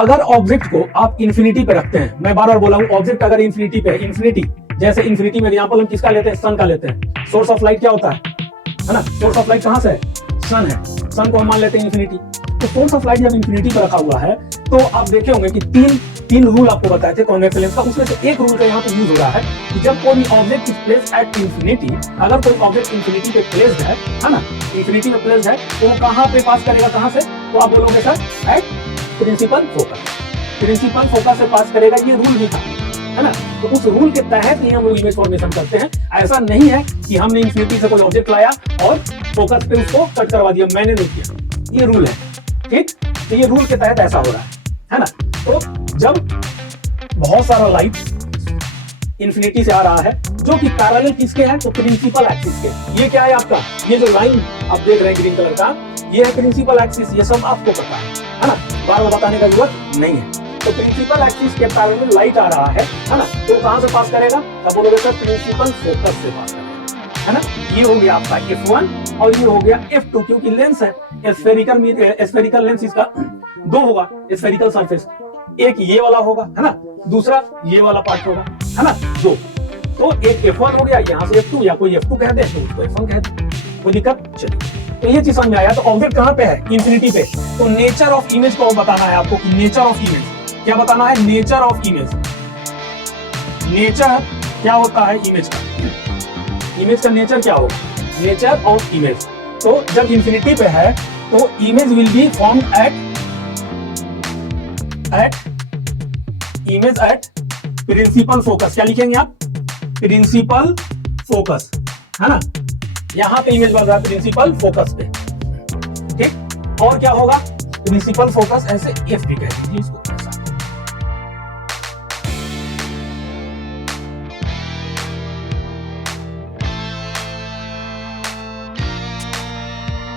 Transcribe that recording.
अगर ऑब्जेक्ट को आप इन्फिनिटी पे रखते हैं, मैं बार बार बोला हूं, ऑब्जेक्ट अगर इन्फिनिटी पे है, इन्फिनिटी जैसे इन्फिनिटी में एग्जांपल हम किसका लेते हैं, सन का लेते हैं। सोर्स ऑफ लाइट क्या होता है ना, सोर्स ऑफ लाइट कहां से है, सन है, सन को हम मान लेते हैं इन्फिनिटी। तो सोर्स ऑफ लाइट जब इन्फिनिटी पे रखा हुआ है तो आप देखे होंगे कि तीन रूल आपको बताए थे कॉन्वेक्स लेंस का, उसमें से एक रूल का यहाँ पे यूज हो रहा है कि जब कोई object is placed at infinity, अगर कोई ऑब्जेक्ट इन्फिनिटी पे प्लेस्ड है ना, इन्फिनिटी में प्लेस्ड है, तो वो कहां पे पास करेगा, कहां से, तो आप बोलोगे sir at principal focus, principal focus से पास करेगा, ये रूल भी था, है ना। तो उस रूल के तहत ही हम लोग इमेज फॉर्मेशन करते हैं। ऐसा नहीं है कि हमने इन्फिनिटी से कोई ऑब्जेक्ट लाया और फोकस पे उसको कट करवा दिया, मैंने नहीं किया, ये रूल है, ठीक। तो ये रूल के तहत ऐसा हो रहा है ना। तो जब बहुत सारा लाइट इन्फिनिटी से आ रहा है जो कि पैरेलल किसके है, तो प्रिंसिपल एक्सिस के। ये क्या है आपका, ये जो लाइन आप देख रहे हैं ग्रीन कलर का, ये है प्रिंसिपल एक्सिस, ये सब आपको पता है ना, बार बार बताने का जरूरत नहीं है। तो प्रिंसिपल एक्सिस के पैरेलल लाइट आ रहा है ना, तो कहां से पास करेगा, तब बोलोगे सर प्रिंसिपल फोकस से पास करेगा, है ना। ये हो गया आपका F1 और ये हो गया F2, क्योंकि लेंस है स्फेरिकल लेंस, इसका दो होगा स्फेरिकल सरफेस, एक ये वाला होगा, है ना, दूसरा ये वाला पार्ट होगा, है ना, दो। तो एक F1 हो गया, यहाँ से F2, या कोई F2 कह दे तो उसको F1 कह दे, कोई दिक्कत। चलिए, तो ये चीज समझ में आया। तो ऑब्जेक्ट कहां पे है, इन्फिनिटी पे। तो नेचर ऑफ इमेज को बताना है आपको कि नेचर ऑफ इमेज क्या बताना है, नेचर ऑफ इमेज, नेचर क्या होता है इमेज का, इमेज का नेचर क्या होगा, नेचर ऑफ इमेज। तो जब इन्फिनिटी पे है तो image will be form image at principal focus. क्या लिखेंगे आप, प्रिंसिपल फोकस, है ना, यहां पे इमेज बन रहा है प्रिंसिपल फोकस पे, ठीक। और क्या होगा, प्रिंसिपल फोकस ऐसे F भी कह दीजिए इसको।